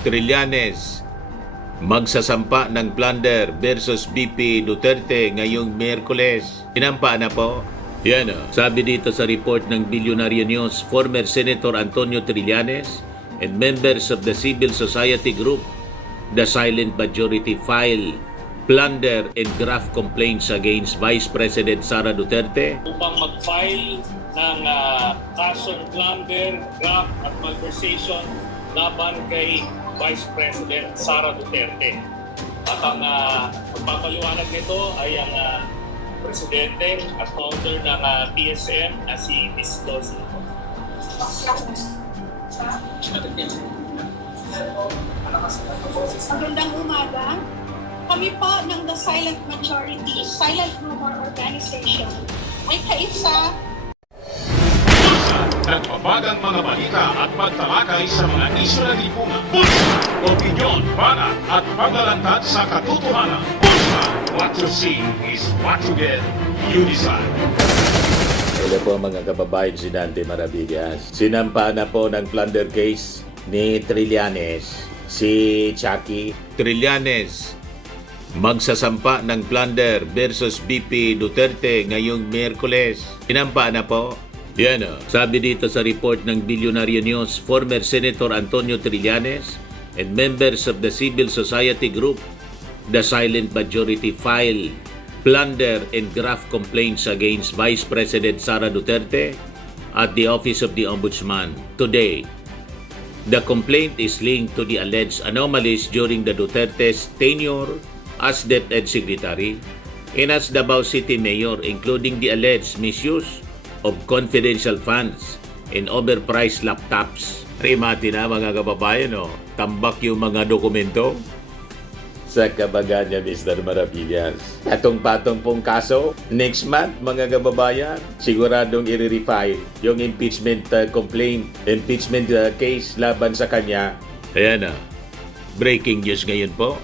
Trillanes magsasampa ng plunder versus BP Duterte ngayong Miyerkules. Inampa na po. Yan o. Sabi dito sa report ng Billionaire News, former Senator Antonio Trillanes and members of the civil society group, the Silent Majority, file plunder and graft complaints against Vice President Sara Duterte upang mag-file ng kasong plunder, graft at malversation laban kay Vice President Sara Duterte. At ang magpapaliwanag nito ay ang Presidente at founder ng PSM na si Ms. Dozy. Magandang umaga. Kami po ng The Silent Majority, Silent Rumor Organization ay kaisa nagbabagang mga balita at pagtalakay sa mga isyu ng lipunan. Pulsa, opinyon, banat at paglalantad sa katotohanan. Pulsa, what you see is what you get. You decide. Hello po mga kababayan, si Dante Maravillas. Sinampa na po ng plunder case ni Trillanes, si Chucky. Trillanes magsasampa ng plunder versus BP Duterte ngayong Miyerkules. Sinampa na po. Yan o. Sabi dito sa report ng Billionaire News, former Senator Antonio Trillanes and members of the civil society group, the Silent Majority, file plunder and graft complaints against Vice President Sara Duterte at the Office of the Ombudsman. Today, the complaint is linked to the alleged anomalies during the Duterte's tenure as DepEd Secretary and as Davao City Mayor, including the alleged misuse of confidential funds and overpriced laptops. Rimati na mga kababayan, tambak yung mga dokumento sa kabagan niya, Mr. Maravillas. Patong-patong pong kaso, next month mga kababayan, siguradong i-refile yung impeachment impeachment case laban sa kanya. Ayan na, breaking news ngayon po.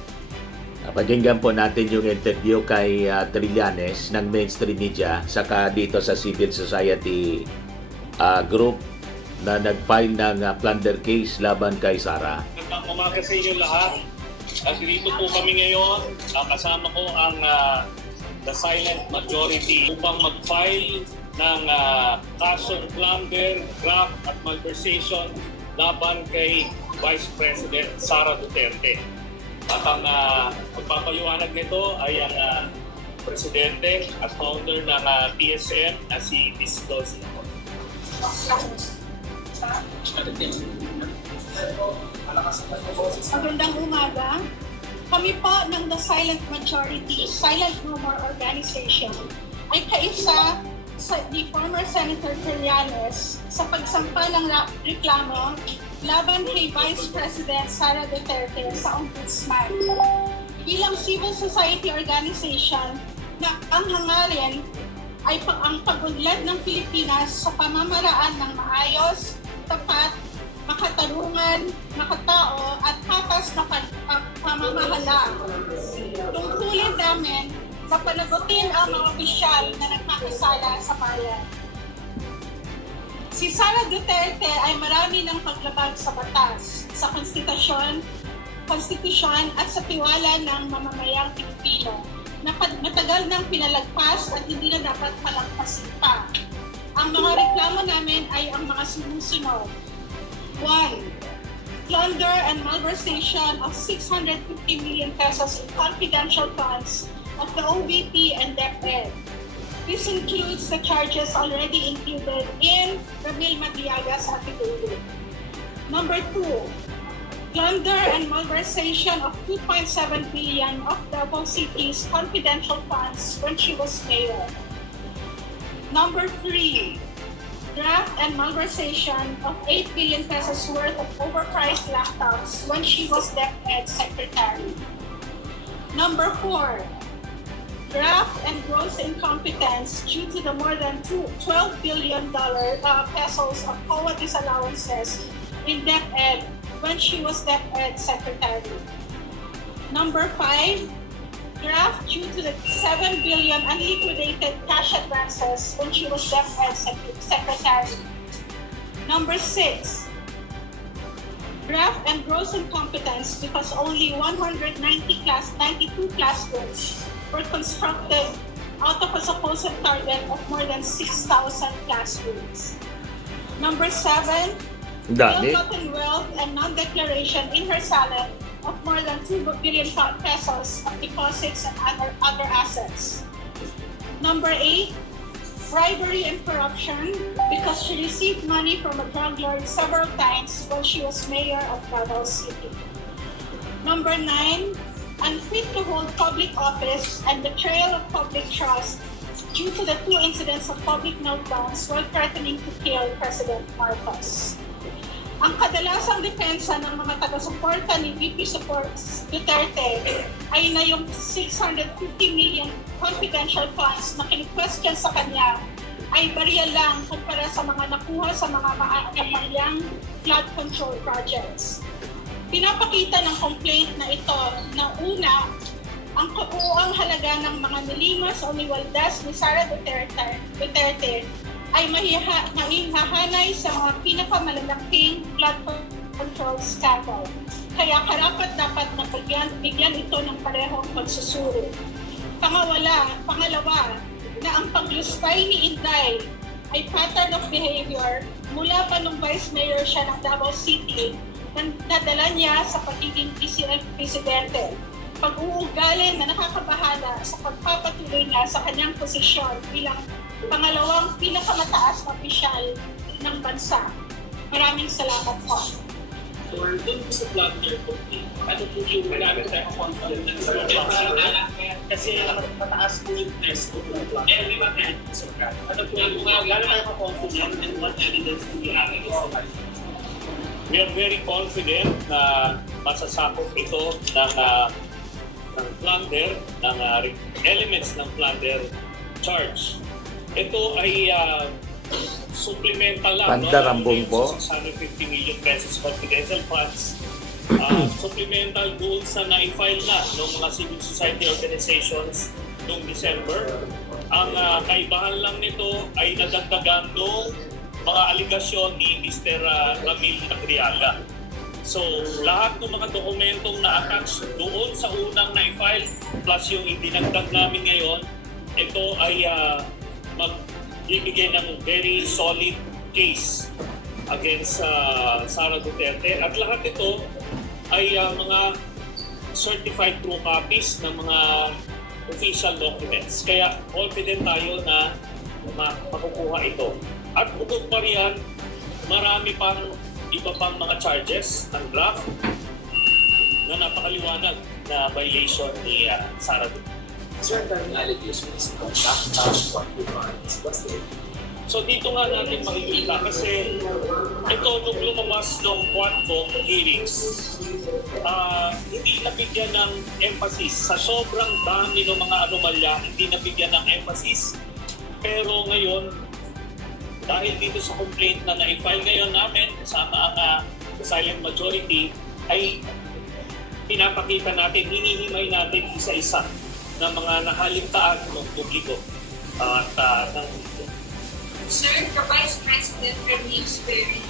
Pakinggan po natin yung interview kay Trillanes ng mainstream media saka dito sa civil society group na nag-file ng plunder case laban kay Sara. Magandang umaga sa inyo lahat. Dito po kami ngayon. Kasama ko ang The Silent Majority upang mag-file ng kasong plunder, graft at malversation laban kay Vice President Sara Duterte. At ang magpapaliwanag nito ay ang Presidente at founder ng PSM na si Ms. Dozy. Magandang umaga. Kami po ng The Silent Majority, Silent Rumor Organization ay kaisa sa former Senator Trillanes sa pagsampa ng reklamo laban kay Vice President Sara Duterte sa Ombudsman. Bilang civil society organization na ang hangarin ay ang pag-unlad ng Pilipinas sa pamamaraan ng maayos, tapat, makatarungan, makatao at patas na pamamahala. Tungkulin namin na panagutin ang mga opisyal na nagkakasala sa bayan. Si Sara Duterte ay marami ng paglabag sa batas, sa konstitusyon at sa tiwala ng mamamayang Pilipino na matagal nang pinalagpas at hindi na dapat palagpasin pa. Ang mga reklamo namin ay ang mga sumusunod. 1. Plunder and malversation of 650 million pesos in confidential funds of the OVP and DepEd. This includes the charges already included in Ramil Madriaga's affidavit. Number 2, plunder and malversation of 2.7 billion of Davao City's confidential funds when she was mayor. Number 3, graft and malversation of 8 billion pesos worth of overpriced laptops when she was DepEd Secretary. Number 4, graft and gross incompetence due to the more than $12 billion pesos of COA disallowances in DepEd when she was DepEd Secretary. Number 5, graft due to the 7 billion unliquidated cash advances when she was DepEd Secretary. Number 6, Graph and gross incompetence because only 92 classrooms were constructed out of a supposed target of more than 6,000 classrooms. Number 7, Dami. ill-gotten wealth and non-declaration in her salad of more than 2 billion pesos of deposits and other assets. Number 8, bribery and corruption because she received money from a drug lord several times while she was mayor of Davao City. Number 9, unfit to hold public office and betrayal of public trust due to the 2 incidents of public meltdowns while threatening to kill President Marcos. Ang kadalasang depensa ng mga taga-suporta ni VP Supports Duterte ay na yung 650 million confidential funds na kini-question sa kanya ay barya lang kumpara sa mga nakuha sa mga maaanyang flood control projects. Pinapakita ng complaint na ito na una, ang kabuuang halaga ng mga nilimas o niwaldas ni Sara Duterte ay mahihahanay sa mga pinakamalaking flood control scandal. Kaya karapat-dapat na bigyan ito ng parehong pagsusuri. Pangalawa, na ang paglustay ni Inday ay pattern of behavior mula pa nung Vice Mayor siya ng Davao City na nadala niya sa pagiging presidente. Pag-uugali na nakakabahala sa pagpapatuloy niya sa kanyang posisyon bilang pangalawang pinakamataas na opisyal ng bansa. Maraming salamat po. Or doon po sa plunder complaint, ano po yung marami tayong confident na sa kasi mataas po yung test po ng plunder. Eh, di ba kaya? Ano po yung mga gano'n tayo confident and what evidence do we have against the vice? We are very confident na masasakop ito ng plunder, ng elements ng plunder charge. Ito ay supplemental lang. Pandarambong po. 650 million pesos confidential funds. Supplemental doon sa na-file na ng mga civil society organizations noong December. Ang kaibahan lang nito ay nadagdagan noong mga aligasyon ni Mr. Ramil Agriaga. So, lahat ng mga dokumentong na-attach doon sa unang na-file plus yung idinagdag namin ngayon, ito ay magbibigay ng very solid case against Sara Duterte. At lahat ito ay mga certified true copies ng mga official documents. Kaya confident tayo na makukuha ito. At bukod pa riyan, marami pang iba pang mga charges ng draft na napakaliwanag na violation ni Sara Duterte. Certain allegations from that what we want is busted. So dito nga natin makikita kasi ito nung lumabas ng Quadcom hearings, hindi nabigyan ng emphasis. Sa sobrang dami ng mga anomalya, hindi nabigyan ng emphasis. Pero ngayon, dahil dito sa complaint na na-file ngayon namin, kasama ang silent majority, ay pinapakita natin, hinihimay natin isa-isa ng mga nakaligtaan ng publiko at ng publiko. Sir, the Vice President remains very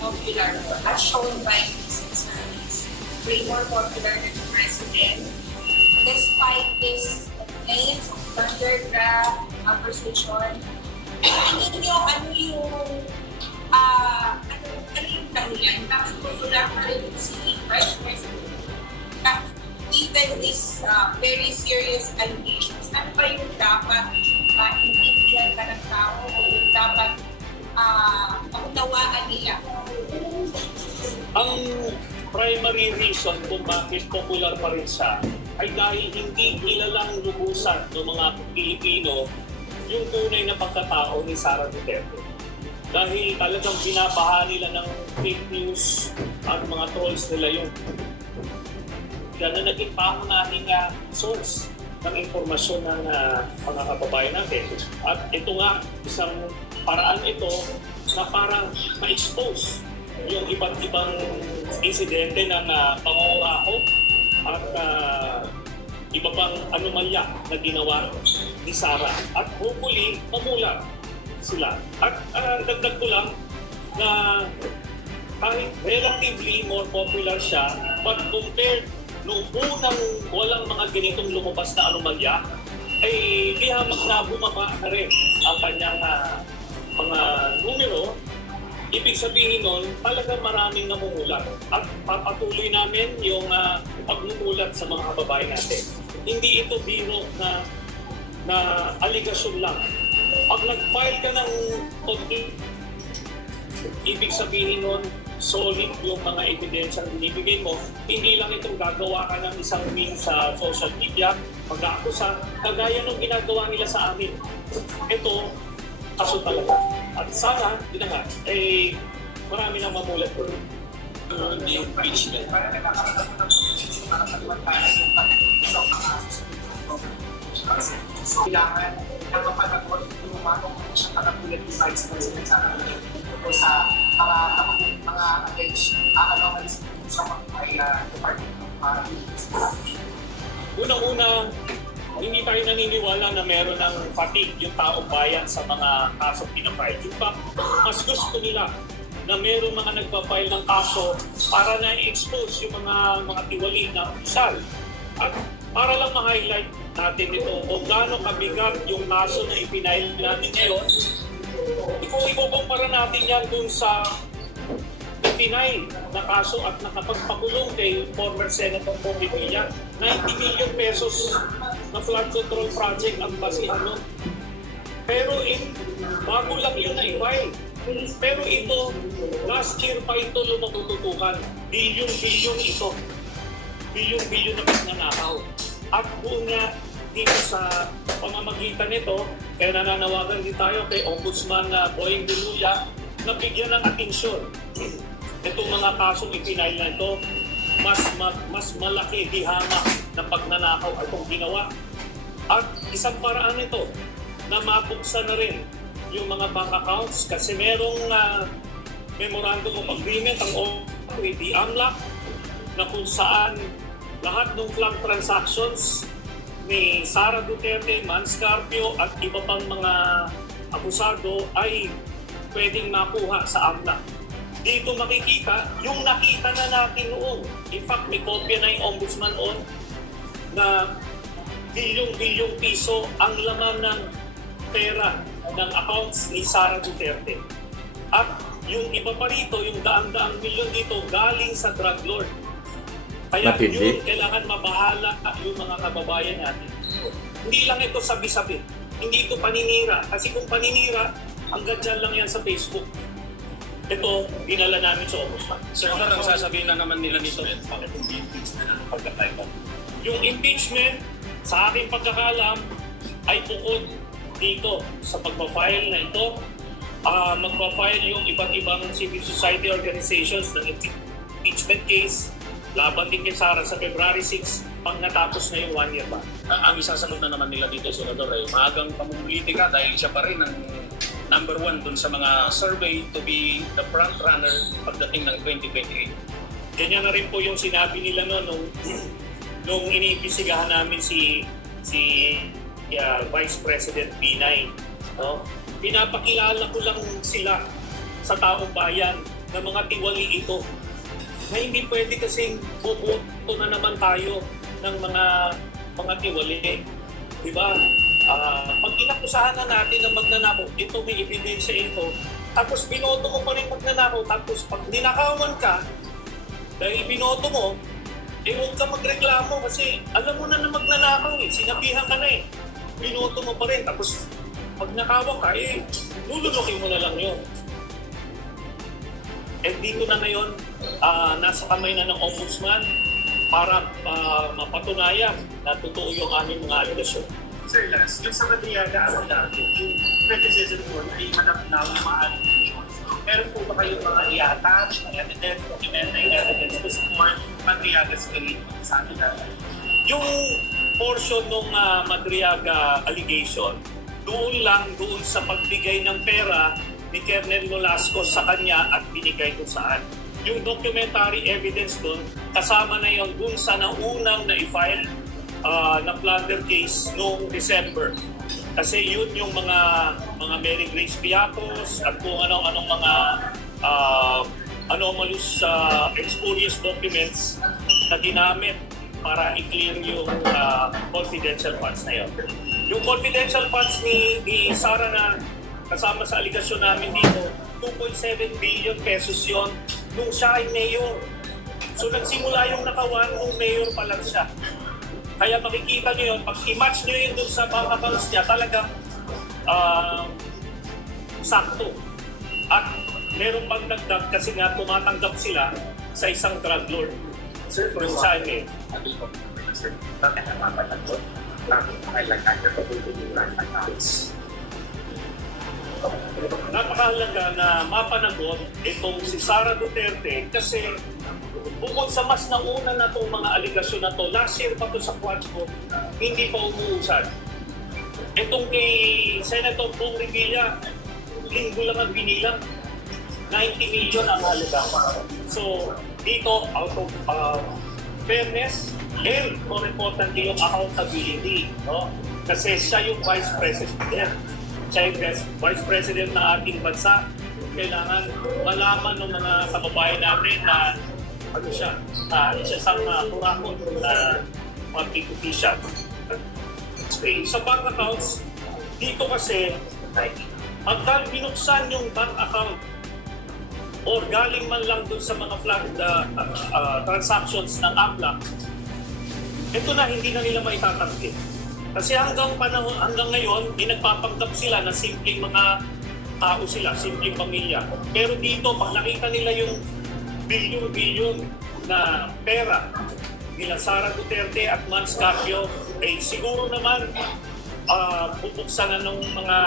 popular as shown by recent surveys. Way more popular than the President. Despite this complaints of underground opposition, ano yung dahilan? Bakit popular pa rin si Vice President? Even these very serious allegations, ano ba yung dapat intindihan ka ng tao o yung dapat maunawaan nila? Ang primary reason kung bakit popular pa rin siya ay dahil hindi kilalang lubusan ng mga Pilipino yung tunay na pagkatao ni Sara Duterte. Dahil talagang binabaha nila ng fake news at mga trolls nila yung na naging pangunahing source ng informasyon ng mga kababayan natin. At ito nga, isang paraan ito na parang ma-expose yung iba't ibang insidente ng pangunguraho at iba pang anomalya na ginawa ni Sara. At hopefully, mamulat sila. At dagdag ko lang na kahit relatively more popular siya, but compared noong unang walang mga ganitong lumabas na anomalya, ay di hamak na bumaba na rin ang kanyang mga numero. Ibig sabihin nun, talagang maraming namumulat. At papatuloy namin yung pagmumulat sa mga kababayan natin. Hindi ito biro na aligasyon lang. Pag nag-file ka ng complaint, ibig sabihin nun, solid yung mga ebidensya na binibigay mo. Hindi lang itong gagawa ka ng isang meme sa social media, mag-aakusa, kagaya nung ginagawa nila sa amin. Ito, kaso talaga. At sana, yun na nga, marami nang mamulat ko. The impeachment. Kailangan ng mapanagot yung umatong siya kakagulat yung Vice President sa mga alleged anomalies sa mga Department of Unang-una, hindi tayo naniniwala na meron ng fatigue yung taong bayan sa mga kasong pinafile. In fact, mas gusto nila na meron mga nagpa-file ng kaso para na i-expose yung mga tiwali na opisyal. At para lang ma-highlight natin ito kung gaano kabigat yung kaso na ipinail natin ngayon, ikukumpara natin yan dun sa ipinail na kaso at nakapagpakulong kay former Senator Bobby Villa. 90 million pesos na flood control project ang basihan nun. Pero bago lang yun na i-file. Pero ito, last year pa ito lumatututukan. Bilyon-bilyon ito. Bilyon-bilyon na pagnanakaw. At kung nga dito sa pamamagitan nito, kaya nananawagan din tayo kay Ombudsman Boying Diluya na bigyan ng atensyon. Itong mga kasong ipinail na ito, mas malaki dihama na pagnanakaw itong ginawa. At isang paraan nito na mabuksan na rin yung mga bank accounts kasi merong memorandum of agreement ang with the AMLAC na kung saan lahat ng flag transactions ni Sara Duterte, Manscarpio at iba pang mga akusado ay pwedeng makuha sa AMLAC. Dito makikita yung nakita na natin noon. In fact, may kopya na yung ombudsman on na bilyong-bilyong piso ang laman ng pera ng accounts ni Sara Duterte. At yung iba pa rito, yung daang-daang milyon dito, galing sa drug lord. Kaya yun, kailangan mabahala yung mga kababayan natin. Hindi lang ito sabi-sabi. Hindi ito paninira. Kasi kung paninira, hanggang dyan lang yan sa Facebook. Ito, dinala namin sa Ombudsman. Sir, ang sasabihin na naman nila nito, bakit hindi impeachment ang pagkakaiba? Yung impeachment, sa aking pagkakalam, ay bukod dito sa pagpa-file na ito. Magpa-file yung iba't ibang civil society organizations ng impeachment case laban din kay Sara sa February 6 pag natapos na yung 1 year ban. Ang isasagot na naman nila dito, Senador, ay maagang pamumulitika dahil siya pa rin ang number 1 dun sa mga survey to be the front runner pagdating ng 2028. Ganyan na rin po yung sinabi nila nung iniimbestigahan namin si Vice President Binay. No? Pinapakilala ko lang sila sa taong bayan na mga tiwali ito. Na hindi pwede kasing bubuto na naman tayo ng mga tiwali. Diba? Pag inakusahan na natin na magnanakaw, ito may ebidensya ito, tapos binoto mo pa rin magnanakaw, tapos pag ninakawan ka, dahil binoto mo, huwag ka magreklamo kasi alam mo na magnanakaw sinabihan ka na binoto mo pa rin, tapos pag nakawa ka, lululokin mo na lang yun. And dito na ngayon, nasa kamay na ng Ombudsman para mapatunayan na totoo yung aming mga aligasyon. Sir Lance, yung sa Madriaga Aguilardo, yung criticism mo na imanap na yung mga allegations, meron po ba kayong mga i-attach na evidence, documentary evidence to support Madriaga's claim sa atin natin? Yung portion ng Madriaga allegation, doon sa pagbigay ng pera ni Colonel Nolasco sa kanya at binigay kung saan. Yung documentary evidence doon, kasama na yun doon sa naunang na-file na plunder case noong December. Kasi yun yung mga Mary Grace Piatos at kung anong mga anomalous spurious documents na ginamit para i-clear yung confidential funds na yun. Yung confidential funds ni Sara na kasama sa aligasyon namin dito, 2.7 billion pesos yon nung siya ay mayor. So nagsimula yung nakawan nung mayor pa lang siya. Kaya makikita nyo yun, pag i-match nyo yun dun sa bank accounts niya, talagang sakto. At meron pang dagdag kasi nga tumatanggap sila sa isang drug lord. Sir, for Yung sa amin. sir, bakit napapatagot? Bakit kailangan niyo pabutin yung bank accounts? Napakahalaga na mapanagot itong si Sara Duterte kasi bukod sa mas nauna na itong mga aligasyon na to, last year pa to sa Quadco, hindi pa umuusad. Itong kay Senator Bong Revilla, linggo lang ang binilang, 90 million ang halaga. So, dito, out of fairness and more importantly, yung accountability. No? Kasi siya yung Vice President. Siya yung Vice President na ating bansa. Kailangan malaman ng mga kababayan natin na ano siya, isang kurakot na public official. Okay, sa bank accounts, dito kasi, pagka binuksan yung bank account or galing man lang dun sa mga flagged transactions ng AMLAC, ito na hindi na nila maitatanggi. Kasi hanggang ngayon, nagpapanggap sila na simpleng mga tao sila, simpleng pamilya. Pero dito, pag nakita nila yung bilyon-bilyon na pera nila Sara Duterte at Mans Carpio, siguro naman bubuksan na ng mga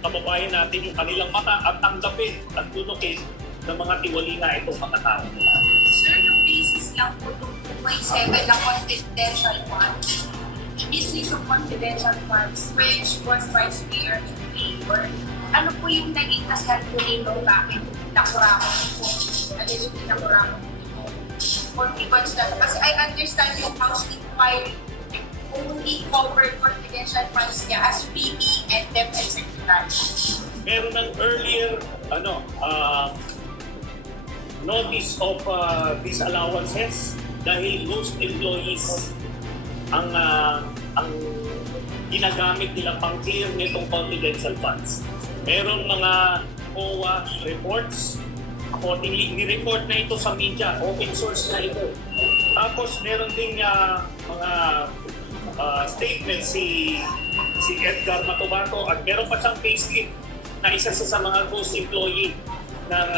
kababayan natin yung kanilang mata at tanggapin at tunukin ng mga tiwalina itong mga tao. Sir, yung basis lang po itong 2.7 na confidential funds, business of confidential funds, which was Vice Mayor in favor. Ano po yung naging asal po nito bakit nakurangan po? Allegedly nakurangan po for because that, kasi I understand yung House inquiry only covered confidential funds niya as VP and Deputy Secretary. Meron ng earlier notice of disallowances dahil ghost employees ang ginagamit nila pang clear nitong confidential funds. Meron mga COA reports. Accordingly, ni-report na ito sa media. Open source na ito. Tapos meron ding mga statements si Edgar Matubato at meron pa siyang payslip na isa sa mga ghost employee ng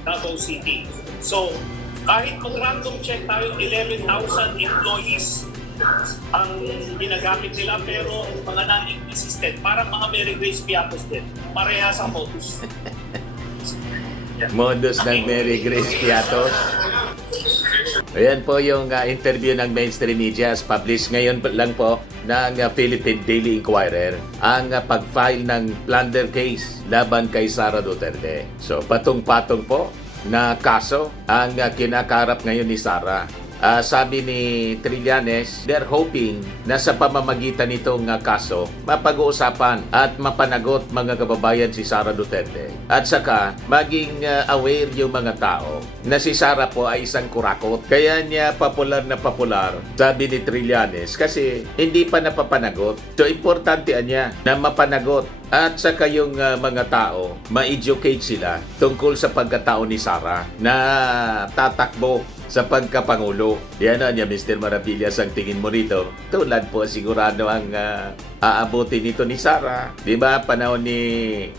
Davao City. So, kahit mag-random check tayo, 11,000 employees ang ginagamit nila pero mga non-existent, parang mga Mary Grace Piatos din. Parehas ang modus. Modus ng Mary Grace Piatos. Ayan po yung interview ng mainstream media. Published ngayon lang po ng Philippine Daily Inquirer ang pag-file ng plunder case laban kay Sara Duterte. So patong-patong po na kaso ang kinakarap ngayon ni Sara. Sabi ni Trillanes, they're hoping na sa pamamagitan nitong kaso, mapag-uusapan at mapanagot mga kababayan si Sara Duterte. At saka, maging aware yung mga tao na si Sara po ay isang kurakot. Kaya niya popular na popular, sabi ni Trillanes, kasi hindi pa napapanagot. So, importante niya na mapanagot. At saka yung mga tao, ma-educate sila tungkol sa pagkatao ni Sara na tatakbo sa pagkapangulo. Yan niya, Mr. Maravillas, ang tingin mo rito. Tulad po, sigurado ang aabutin nito ni Sara. Di ba, panahon ni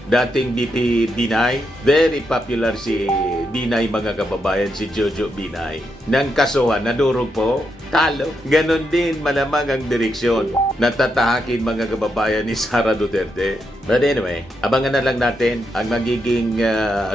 dating VP Binay, very popular si Binay, mga kababayan, si Jojo Binay. Nang kasuhan, nadurog po, talo. Ganon din malamang ang direksyon na tatahakin mga kababayan ni Sara Duterte. But anyway, abangan na lang natin ang magiging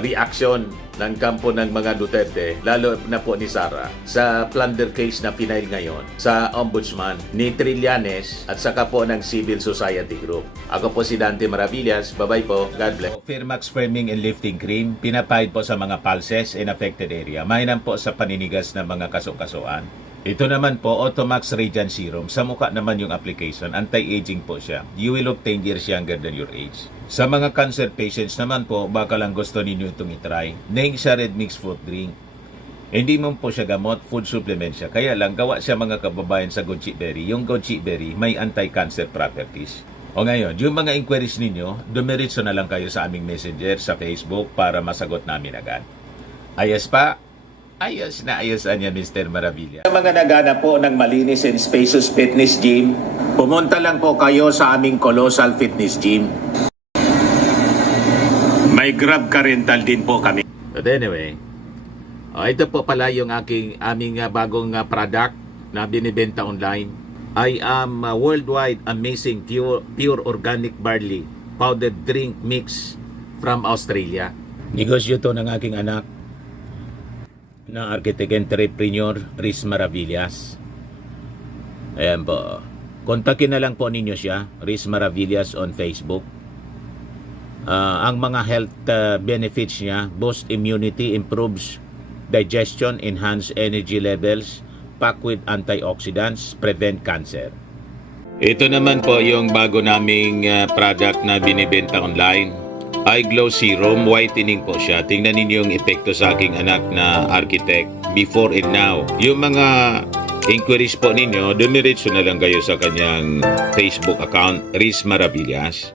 reaction ng kampo ng mga Duterte, lalo na po ni Sara, sa plunder case na pinail ngayon sa Ombudsman ni Trillanes at saka po ng Civil Society Group. Ako po si Dante Maravillas. Bye-bye po. God bless. Firmax Framing and Lifting Cream, pinapahid po sa mga pulses in affected area. Mainam po sa paninigas ng mga kaso-kasuan. Ito naman po, Automax Radiant Serum. Sa mukha naman yung application, anti-aging po siya. You will look 10 years younger than your age. Sa mga cancer patients naman po, baka lang gusto ninyo itong itry. Neng siya red mixed fruit drink. Hindi mo po siya gamot, food supplement siya. Kaya lang, gawa siya mga kababayan sa goji berry. Yung goji berry may anti-cancer properties. O ngayon, yung mga inquiries ninyo, dumiritso na lang kayo sa aming messenger sa Facebook para masagot namin agad. Ayos pa? Ayos na ayos niya, Mr. Maravilla. Sa mga nagana po ng malinis and spacious fitness gym, pumunta lang po kayo sa aming Colossal Fitness Gym. May Grab car rental din po kami. But anyway, ito po pala yung aming bagong product na binibenta online. I am worldwide amazing pure organic barley powdered drink mix from Australia. Negosyo to ng aking anak na architect entrepreneur Riz Maravillas. Ayan po. Kontakin na lang po ninyo siya, Riz Maravillas on Facebook. Ang mga health benefits niya, boost immunity, improves digestion, enhance energy levels, packed with antioxidants, prevent cancer. Ito naman po yung bago naming product na binibenta online. Eye Glow Serum, whitening po siya. Tingnan ninyo yung epekto sa aking anak na architect before and now. Yung mga inquiries po ninyo, dumiretso na lang kayo sa kanyang Facebook account, Riz Maravillas.